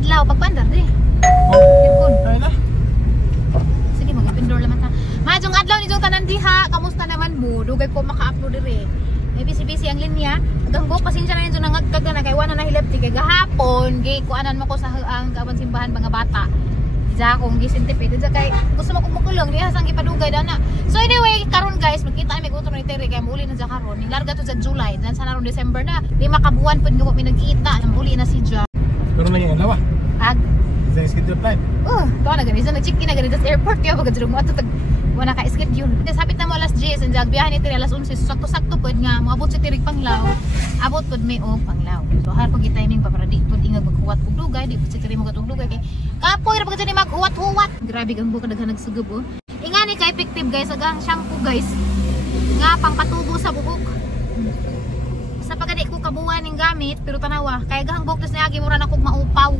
adlaw pagpandar di. Oh, kaya na. Sige, mag-pindor naman ta. Majong adlaw ni jong tanan diha. Kamusta naman mo? Dugay ko maka-upload dire. May busy ang linya. Hanggang go pasensya na yun nangagkaga na kay wala na hilabti kay gahapon. Gay kuanan mo ko sa ang kaban simbahan mga bata. Diya akong gisintipid. Diya kay gusto mo kong makulong. Diya sang ipadugay dana. So anyway, karon guys, magkita kami utro ni Terry kay muli na diya karon. Nilarga to sa July. Dan sana ron December na. Di makabuwan pud ko pinagkita. Muli na si Diya. Pero na yung alawa. Ag. Isa yung schedule flight. Ikaw na ganito. Nag-check-in na ganito sa airport. Kaya pagkadulog mo ito. Wala ka schedule. Sapit na mo alas 10. Ang biyahe ni Terry alas 11. So sakto-sakto po nga. Maabot si Terry Panglaw. Abot po may Panglaw. So har pag i-timing pa para di po ingag maghuwat kong dugay. Di po si Terry magatong dugay. Kay kapoy na pagkadyan ni maghuwat-huwat. Grabe ang buka naghanag sugub. Ingani ka effective guys. Agang shampoo guys. Nga pang patubo sa bubuk. Sa pagkadi ko kabuuan ng gamit. Pero tanawa. Kaya gahang buktos na agi mura na kong maupaw.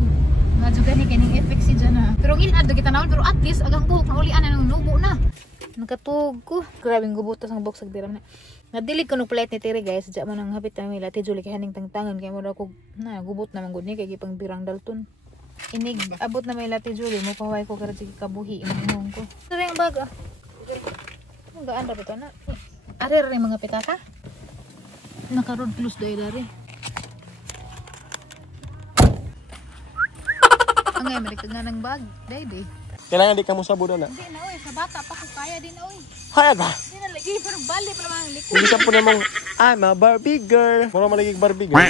Nga juga ni kaning effect si dyan ha. Pero ngilin adto kita naman. Pero at least agang buhok na ulian na ng nubo na. Nakatug ko. Grabing gubutas ang buhok sa diram na. Nadilig ko nung plate ni Terry guys. Diyan mo nang hapit na nila. Ate Julie kaya haning tangtangan. Kaya mo daw ko na gubot na manggod ni. Kaya pang birang dalton. Inig abot na may Ate Julie. Mo paway ko kaya sige kabuhi. Imanong ko. Sari ang baga. Magaan ra bito na. Ari rin mga pitaka. Naka-road plus dari. Ang ngayon, malikag nga ng bag. Day. Kailangan di ka mo sabo doon na. Hindi na oy, sa bata pa ko kaya din na oy. Hayag ba? Hindi na lagi, pero bali pa naman ang likod. Hindi sa po namang, I'm a Barbie girl. Mura maligig Barbie girl.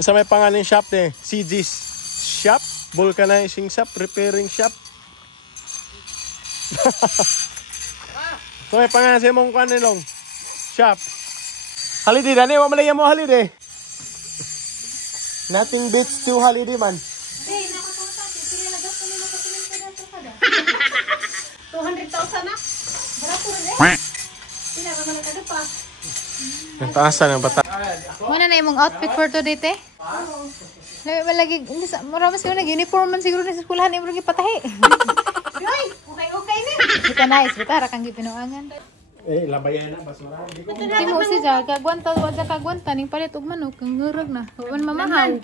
Isa may pangalan shop eh. CG's Shop. Vulcanizing shop. Repairing shop. So may pangalan sa mong kanilong shop. Holiday dani, wa malaya mo holiday. Nothing beats to holiday man. Hey, nakakauta. Sige na gasto nila sa pinagkadato ka da. 200,000 na. Barato rin eh. Pinakamalakado pa. Nagtaasan ang bata. Muna na yung outfit for today, te? Malagi, maramas ko nag-uniform man siguro na sa skulahan. Yung mga patahi. Okay na. Bita nice. Bita, rakang gipinuangan. Labayan na, basura. Timo si Jack, kagwanta, wala kagwanta. Ning palit og manok, kang ngurag na. Huwag mamahaw.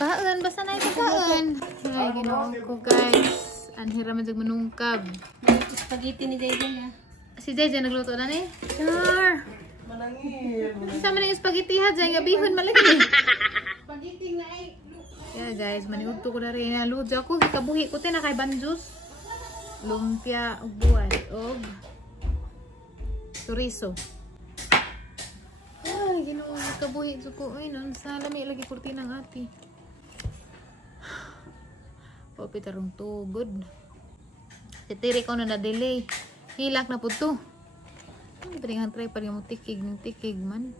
Kaan, basta na ikakaan. Ay, ginoon ko guys. Anhira man manungkab. Spaghetti ni JJ ha. Si JJ nagluto na ni. Char. Manangir. Sama na yung spaghetti ha, dyan. Gabihon malaki. Spaghetti na ay. Yeah guys, maniudto ko na rin. Luja ko, kabuhi ko na kay Banjus. Lumpia, buwan, og chorizo. Ay, ginawa kabuhi ko. Ay, nun sa lami lagi kurtinang ati. Papitarong tugod. Si Terry ko na delay. Hilak na po to. Ang paringan try pa rin mo tikig ng tikig man.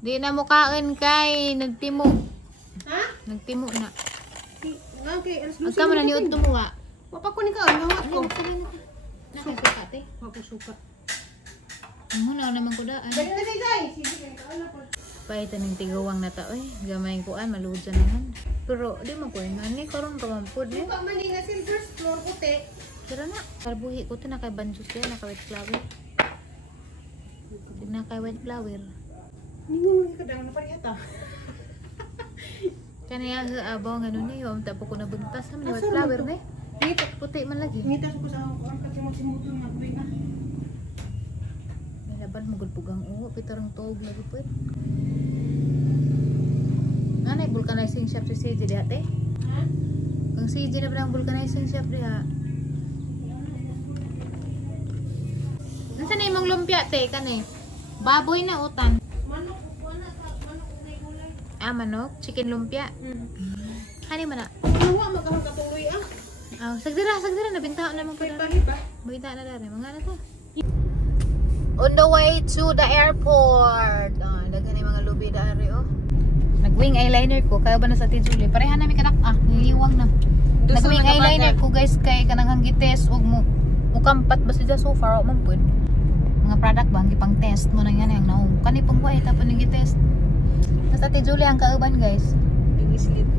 Di na mukaan kay nagtimo. Ha? Nagtimo na. Okay, Ang kamo na niud tumuwa. Wapa ko ni ka, ngawat ko. Nakasuka te. Wapa suka. Muna naman ko daan. Dali na day. Sige ka ano po. Paitan ng tigawang na ta oy. Gamay kuan maluod naman. Pero di man ko ni karon ramampod ni. Suka man ni na silver floor puti. Pero na karbuhi ko to na kay Banjus ya na kay white flower. Na kay white flower. Ningon ka dang na pariyata. Kaniya abaw nga nun niyo, tapo ko na buntas sa white flower ni. Dito puti man lagi. Ngitas ko sa ang katimot-timotong na kuwi na. May laban mo gulpugang uwo, pitarang tog lagi pud. Nanay vulcanizing shop si CJ di ate. Ha? Kung CJ na ba ang vulcanizing shop diha? Unsa na imong lumpia te kanay? Baboy na utan. Manok ko na manok na gulay. Manok, chicken lumpia. Hani man na. Nawa magkakatuloy ah. Sagdira nabintahan naman po na. Bali ba? Bita na dari mga na to. On the way to the airport. Daghan ni mga lubi dari oh. Nagwing eyeliner ko kaya ba na sa Ate Julie. Pareha na mi kanak niliwang na. Nagwing eyeliner ko guys kay kanang hanggites ug mukampat ba siya so far man pud. Mga product ba gipang test mo nang yan yang naong kani pang kuha tapon ni gitest. Basta Ate Julie ang kauban guys.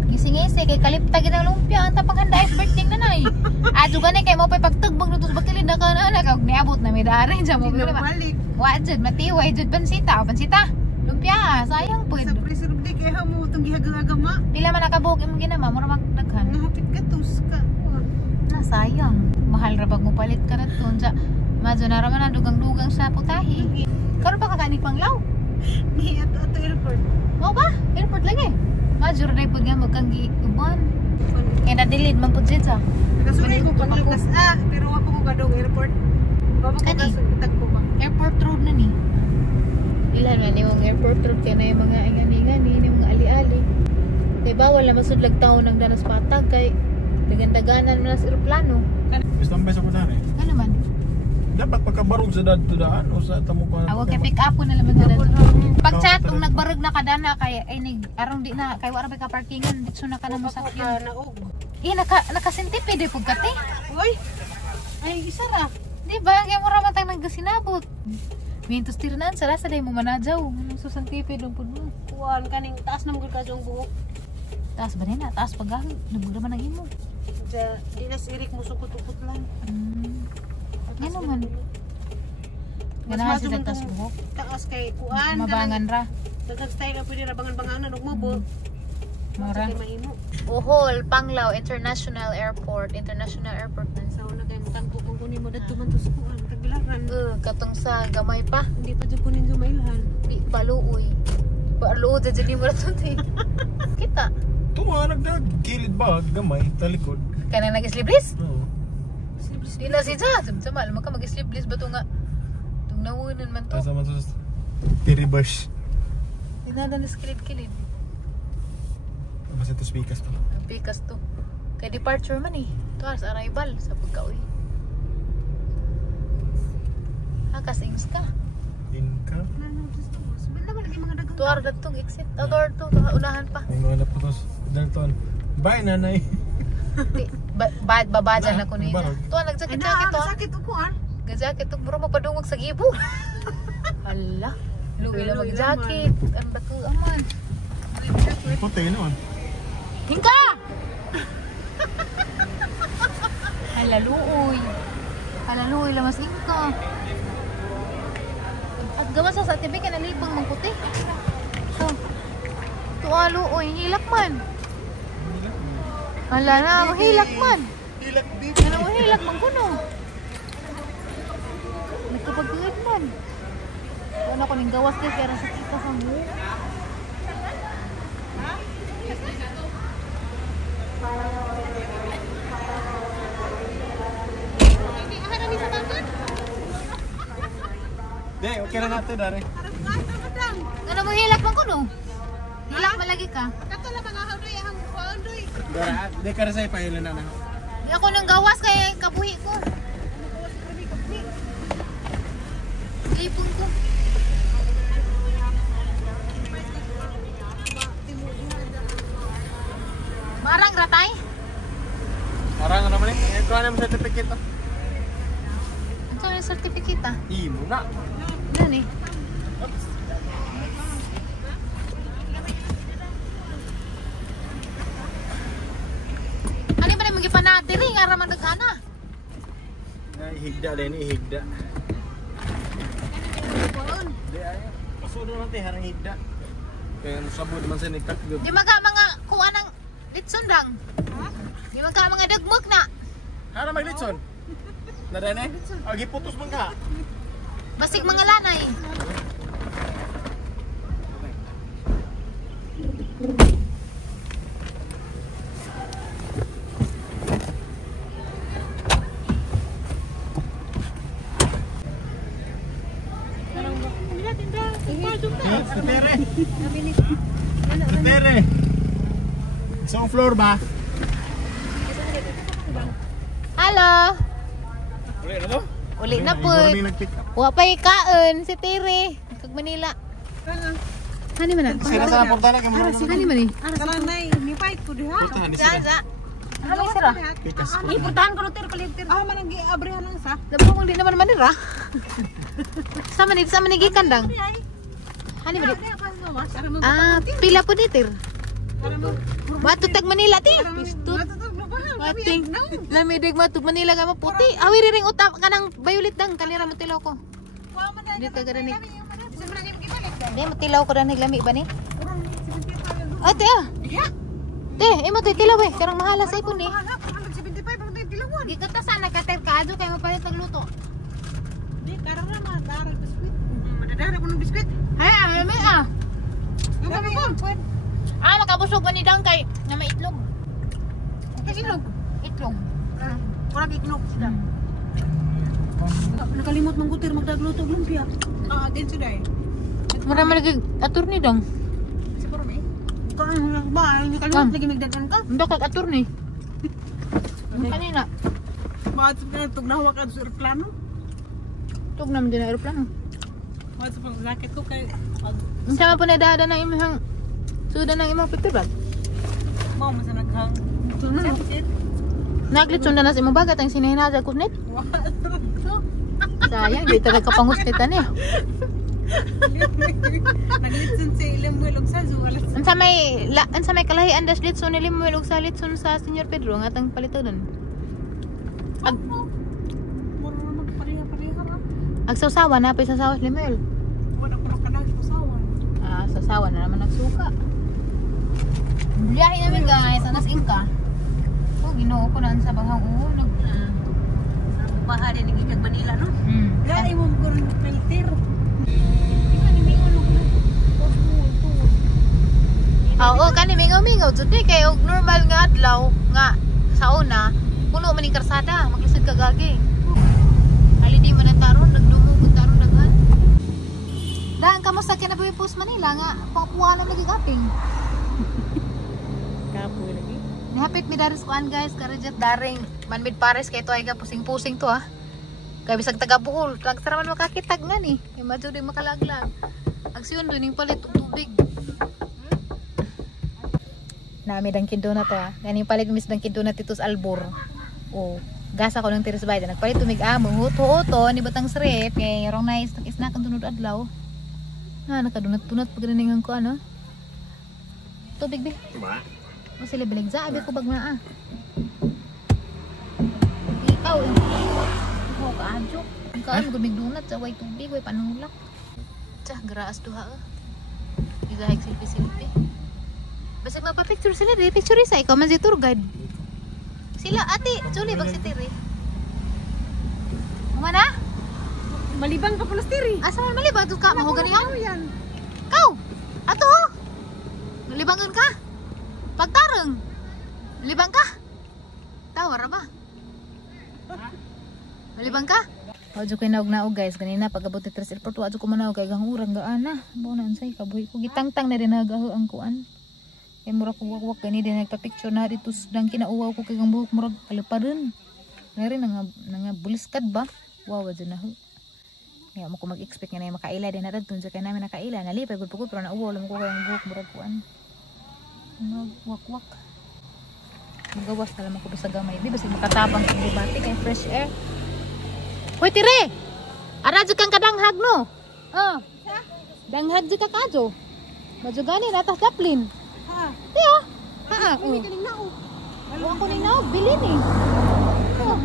Gising-isi kay kalipta gid ang lumpia ang tapang handa birthday na nay. Adto gani kay mo pay pagtugbog dito sa bakilid na kana kag niabot na mi dari sa mo. Wa jud matiway jud pansita. Lumpia sayang pud. Pila man nakabuok imong ginama, mura magdaghan. Nahapit ka tus ka. Sayang. Mahal ra bag mo palit ka na to. Madyo na raman ang dugang-dugang sa putahe. Karon pa kakanik panglaw. Ni ato airport. Mo ba? Airport lagi. Madyo ra pud nga magkang giuban. Kaya na-delete man pud siya. Nakasugay ko panglakas pero wa ko kadong airport. Baba ko Kani? tagpo ba. Airport road na ni. Ilan man yung airport road kaya na yung mga ingani-ingani, yung mga ali-ali. Kaya bawal na masudlag tao ng danas patag kay dagandaganan man sa eroplano. Gusto mo ba sa kunari? Ano man? Dapat pagkabarog sa daan o sa tamo ko. Awag kay pick up ko na laman dala. Pag chat kung nagbarog na kadana kay ay nig arong di na kay wala pa ka parkingan ditso na ka na masakyan. Naog. Nakasintipid pud kate. Uy. Ay isa ra. Di ba kay mo ra man tang nagsinabot. Mintos tirnan sa lasa day mo manadyaw. Anong susantipid lang pud mo. Kuan kaning taas na mga kasong buhok. Taas ba na? Taas pagahon. Nabura man ang imo. Di na sirik mo sukot-ukot lang. Ano man? Mas Ganahan siya masumang taas kung buhok. taas kay kuan. Mabangan ra. Daghang style na pwede rabangan-banganan og mabo. Mura. Kay mahimo. Bohol, Panglao International Airport. International Airport na. Sa una kay mutangko kung kunin mo dadto man to sa kuan kaglaran. Katong sa gamay pa. Hindi pa jud kunin jumailhan. Di paluoy. Paluoy dyan dyan mo na ito. Kita. Tuwa, nagdagilid ba? Gamay, talikod. Kaya na nag-sleeveless? Oo. Di na si Jazz. Sama, alam ka mag-sleeveless ba ito nga? Itong nawunan man to. Asa man to sa Piribush. Di na na kilid-kilid. Basta to speakers to. Ang pikas to. Kaya departure man eh. Ito as arrival sa pagka-uwi. Kasings ka. Inka. Ano just to. Banda man lagi mga daghang. Tuwar na itong exit. Tuwar to. Unahan pa. May mga naputos. Dalton. Bye, nanay. Babadyan ako nila. Barog. Tuwa, nagjakit-jakit to. Sakit ko kuan. Gagjakit to. Mura mapadungog sa gibo. Hala. Luwi lang mag-jacket. Ang bato aman. Puti naman. Hingka! Halaluoy. Halaluoy lamas hingka. At gawas sa TV ka nalipang mang puti. So, tualuoy. Hilak man. Hala na, mahilak man. Hilak din. Ano mahilak man kuno. Nagkapagkulit man. Ano ko ning gawas kay kaya sa kita sa mo. Di, okay na natin, Dari. Ano mo hilak man kuno? Hilak malagi ka. Kato la mga hawdoy ang hawdoy. Dara, di ka rin sa'yo pahilan na na. Di ako nang gawas kay kabuhi ko. Ipon ko. Marang ratay? Parang naman eh. Ito na mo certificate ah. Ang saan yung certificate ah? Imo na. Ano eh? Ano ba na magipanatiri? Nga raman nagkana. Higda din, higda. Di ay. Pasudo natin harang higda. Kaya sabod naman sa nikak. Di maga mga kuha ng litsundang. Di maga mga dagmok na. Hara maglitson. Nadane? Agi putos man ka. Basig mga lanay. Tere. Tere. Isang floor ba? Halo. Uli na to? Uli na po. Nag-pick up. Wapay kaon si Tiri. Kag Manila. Hani man na? Sira sa napunta na kamo. Hani man ni? Kalang nay ni fight ko diha. Puntahan ni Sa sila. sa. Ano may sira? Pikas ko. Ipuntahan ko no ter palintir. Ah man ang giabrihan lang sa. Dapat mong di naman manira. Sama ni gikandang. Hani man ni? Ah, pila po ni Tir. Matutag Manila ti. Pistut. Mating. Lamidig matug Manila ka maputi. Awiri ring utap kanang violet dang kanira mo tilaw ko. Dito ka rin. Di mo tilaw ko rin lami ba ni? Ate ah. Te, imo to kilaw eh. Karang mahala sa ipon eh. Mahal ako, 175, ano tayo tilawan? Di ka ta sana kater ka adyo kay mapalit nagluto. Di, karang na mga darag biskwit. Madadara ko ng biskwit. Hay, ay ah. Yung kami ko. Ah, makabusog man ni dang kay na may itlog. Itlog. Itlog. Wala itlog sila. Nakalimot mang gutir magdagluto lumpia. Ah, again sila eh. Mura man lagi atur ni dang. Siguro may. Kung ba, hindi kalimot lagi magdagan ka. Ndo kag atur ni. Kanina. Bakit sa tugnawa ka sa aeroplano? Tug naman din ang aeroplano. Bakit sa pag-racket ko kay Unsa man po na dada na imong suda ng imong picture bag. mau mo sa naghang. Sakit. Naglitson na sa imong bagat ang sinihinaga ko net. Sayang, di talaga kapangusnitan niya. Naglitson si Limuel og Sazu alas. Ansa may kalahian das litson ni Limuel ug sa litson sa Senyor Pedro nga atang palitonon. Ag Mura na magpareha-pareha ra. Agsasawa na pa sa sawas Limuel. Wala ko kanang usawan. Ah, sasawa na naman nagsuka. Biyahe namin guys, anas ingka. Oh, ginoo ko na sa bahang nag Baha din ng Igag Manila no. Ya, Dai mo ko rin paiter. Oo, kani mingaw-mingaw jud kay og normal nga adlaw nga sa una, puno man ning karsada, maglisod ka gagi. Ali di man taron nagdumugod taron daghan. Daan ka mo sa kinabuhi post Manila nga papuanan lagi gaping. Kapoy lagi. Nahapit mi daris kuan guys, karejat daring manmid pares kay to ay ga pusing-pusing to ah. Kay bisag taga Bohol, tagtara man makakitag nga ni. Kay madyo di makalaglag. Agsyon do ning palit og tubig. Nami dang kindo na to ah. Ganing palit mis dang kindo na titus albor. Oh, gasa ko ng tiris bayad. Nagpalit tumig amo, huto-huto ni batang sret kay rong nice tag isna kan tunod adlaw. Na nakadunat-tunat pag ganingan ko ano. Tubig be. Ba? O sila bilig za abi ko bag naa. Ikaw eh. Ikaw ka adyo. Ikaw ay magumig dunat sa way tubig way panulak. Tsa graas duha. Igahig silpi-silpi. Basta magpa-picture sila rin. Picture isa. Ikaw man si tour guide. Sila, ate. Julie, bag si Tiri. Umana? Malibang ka pala stiri. Asa man malibang? Doon ka, mahugan yan. Yan. Kau! Ato ho! Malibangan ka? Pagtarang! Malibang ka? Tawar ba? Malibang ka? Wadyo ko naog guys. Ganina, pag-abot ni Tres Airport, wadyo ko manaog kay gang urang gaana. Bawa na ansay, kabuhi ko. Gitangtang na rin nagaho ang kuan. Kaya murag ko wak-wak gani din nagpa-picture na dito dang kinauwaw ko kay gang buhok murag kaliparin. Nari nga buliskad ba? Wow, wadyo na ho. Kaya mo ko mag-expect nga na makaila din na dun sa kaya namin nakaila. Nalipay gud ko pero nauwaw lang ko kay ang buhok murag kuan. Wak-wak. Magawas na lang ako sa gamay. Di ba sig makatabang kang debate kay fresh air. Hoy Tire! Ara jud kang kadanghag no? Oh. Danghag jud ka kadyo. Madyo gani natas daplin. Ha. Tiyo. Ha. Hindi ka ning nao. Wala ko ninaw, bilin eh. Oh.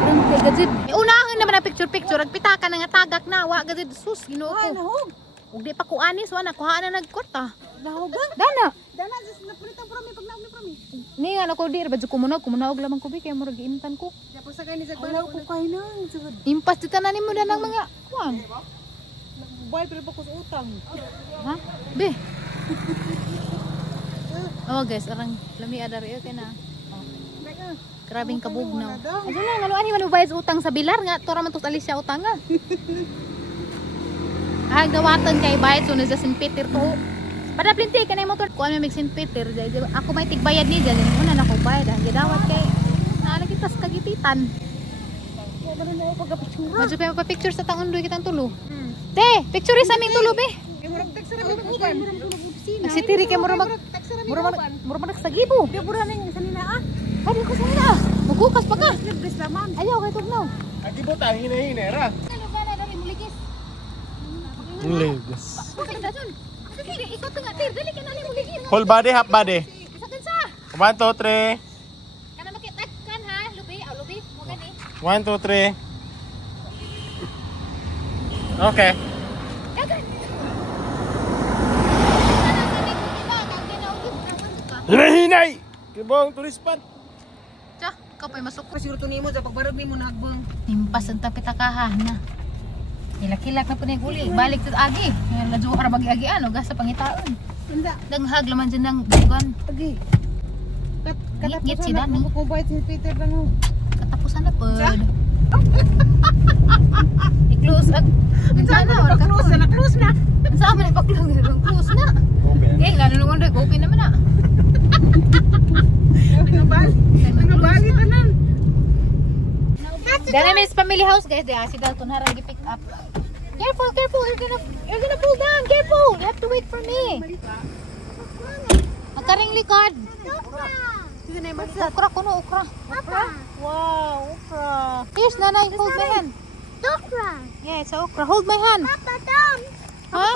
Parang kay gajid. Unahan naman ang picture-picture. Agpita ka na nga tagak na. Wa gajid. Sus, ginoo ko. Nahog. Ug di pa ko anis. Wa na. Kuhaan na nagkwarta. Nahog ba? Dana. Dana just napulitan pro mi pag naog ni pro mi. Ni nga na ko dir. Badyo kumunawag lamang ko. Kaya murag iimtan ko. Dapat sa kay ni Zagban ko kay na. Impas dita na ni mo na ng mga kuwan. Bay pero pa ko sa utang. Ha? Be. Oh guys, arang lami adari kay na. Oh. Grabing kabugnaw. Ayun na, naluan ni man bayad sa utang sa bilar nga tora man tos alis siya utang nga. Ah, dawatan kay bayad so na sa St. Peter to. Pada plinti kanay motor ko ano mig St. Peter. Ako may tigbayad ni dyan. Una na ko bayad. Gidawat kay naala kita sa kagititan. Wa man na ako pagka-picture. Madyo pa picture sa tangundoy kitang tulo. Te, picture sa aming tulo be. Kay murag text ra mi uban. Nagsitiri kay mura mag sagibo. Di pura ning sanina ah. Ay, di ko sa nila. Maghukas pa ka. Libres laman. Ayaw, kay tugnaw. Agi po tayo hina-hinera. Ano ba na dari muligis? Ligas. Okay, dajon. Sige, ikaw nga, tir. Dali ka na ni muligis. Full body, half body. Isa din sa. 1, 2, 3. Kana makitagkan ha, lubi, lubi, mo gani. 1, 2, 3. Okay. Dagan. Hinay! Kibong tourist spot. Tiya, ikaw pa'y masuk. Siguro to nimo sa pagbarag nimo nagbang. Timpas ang tapitakahan na. Kilak-kilak na po na yung uli. Balik sa agi. Nadyo ka na bagi-agi ano, gasa pangitaon. Anda. Danghag laman dyan ng dugan. Agi. Ngit si Dan. Kung bait si Peter lang. Katapusan na po. I-close ag. Saan na? Pa-close na. Na-close na. Saan man ipa-close? Close na. Eh, lalo nung under. Open naman na. Nagabali na lang. Dara may family house guys. Di si Dalton harang i-pick up. Careful, careful. You're gonna pull down. Careful. You have to wait for me. Magkaring likod. Okra kuno, okra. Okra? Wow, okra. Here's nanay, hold my hand. Okra. Yeah, it's okra. Hold my hand. Papa down. Ha?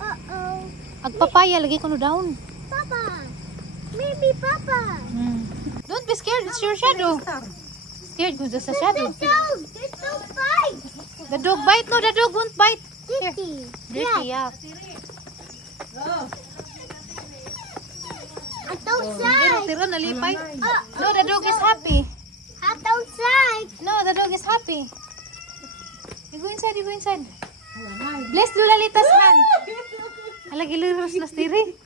Uh-oh. Agpapaya, lagi ko no down. Papa. Maybe Papa. Don't be scared, it's your shadow. Scared ko just a shadow. Down. There's no fight. The dog bite? No, the dog won't bite. Here. Kitty. Dirty, yeah. At Tiro, outside. tiro, nalipay. No, the dog is happy. At outside. No, the dog is happy. You go inside, you go inside. Bless Lulalitas hand. Halagi lurus na stiri.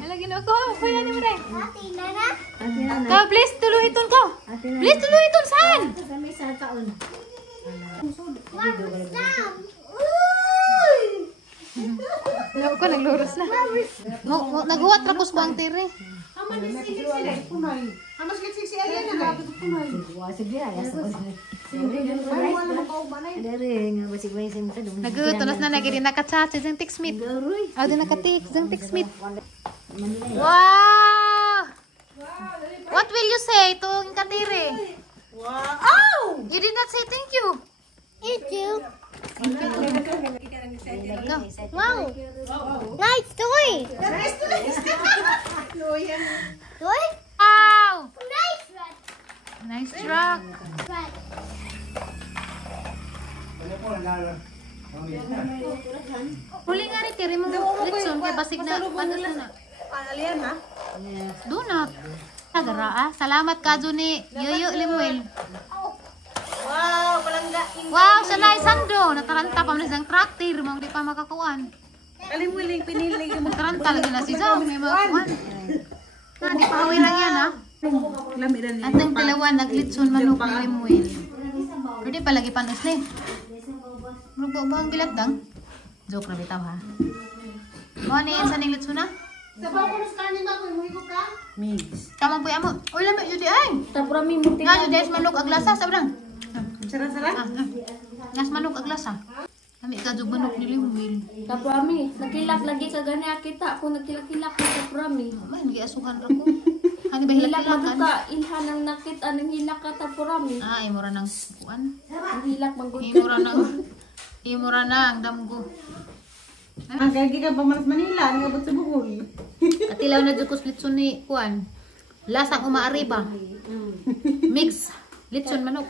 Halagi na ko. Kuya ni mo rin. Ate, Nana. Ka, bless tuluhiton ko. Bless tuluhiton saan? Down. Lako ko, naglurus na. Naghuwat rapos ko ang tiri. Hamas kasi si Ariana na. Nagutunas na nagiri nakachat sa text meet. Ah, di nakatik sa text meet. Wow! What will you say to Katiri? Wow! You did not say thank you. Thank you. Go. Wow. Nice toy. Toy? Wow! Nice. Nice truck. Huli nga rin, tiri mo litson kaya basig na panas na. Panalian ha? Doon na. Nagara ah. Salamat ka ni Yuyu Limuel. Wow! Palangga. Wow, sa naisando. Nataranta pa man isang traktir. Mga di pa makakuan. Kalimuling pinilig mo. Nataranta lagi na si Zong. May makakuan. Di pa awin lang yan ah. Lamiran niya. At ang dalawa, naglitson manok ni Limuel. Pwede pa lagi panos ni. Rubo ba ang bilagdang? Joke na bitaw ha. Mga niyan sa ning litson na? Sabaw ko sa kanin ba? Kung mo ka? Migs. Kamang po amo. Uy, lamig yun di ay. Taprami mo Nga yun dahil manok aglasa. Sabrang. Sara-sara? Ngas manok aglasa. Kami ikadjog manok ni Limuel. Taprami, nakilak lagi ka gani kita ako nakilak-kilak ko taprami. Man, giasuhan ra ko. Hani ba Hilak hilak-hilakan? ka ilhan ng nakit anong hilak ka taprami. Ah, imura ng kuan. Ang hilak manggod. Imura ng damgo. Ang gagi ka pa Manas Manila. Ang abot sa buhol. At ilaw na jukos litson ni kuan. Lasang umaariba. Mix. Litson manok.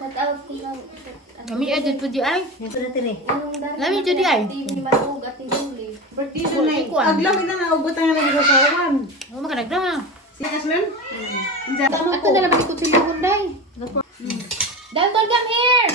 Kami ay dito di ay. Lami dito di ay. Hindi matug at huli. Birthday doon na. Aglaw ina na. Ubot ang nalagay sa kawan. Oh, makanagda. Si Aslan? Ako na lang ikot sila hunday. Dalton, come here.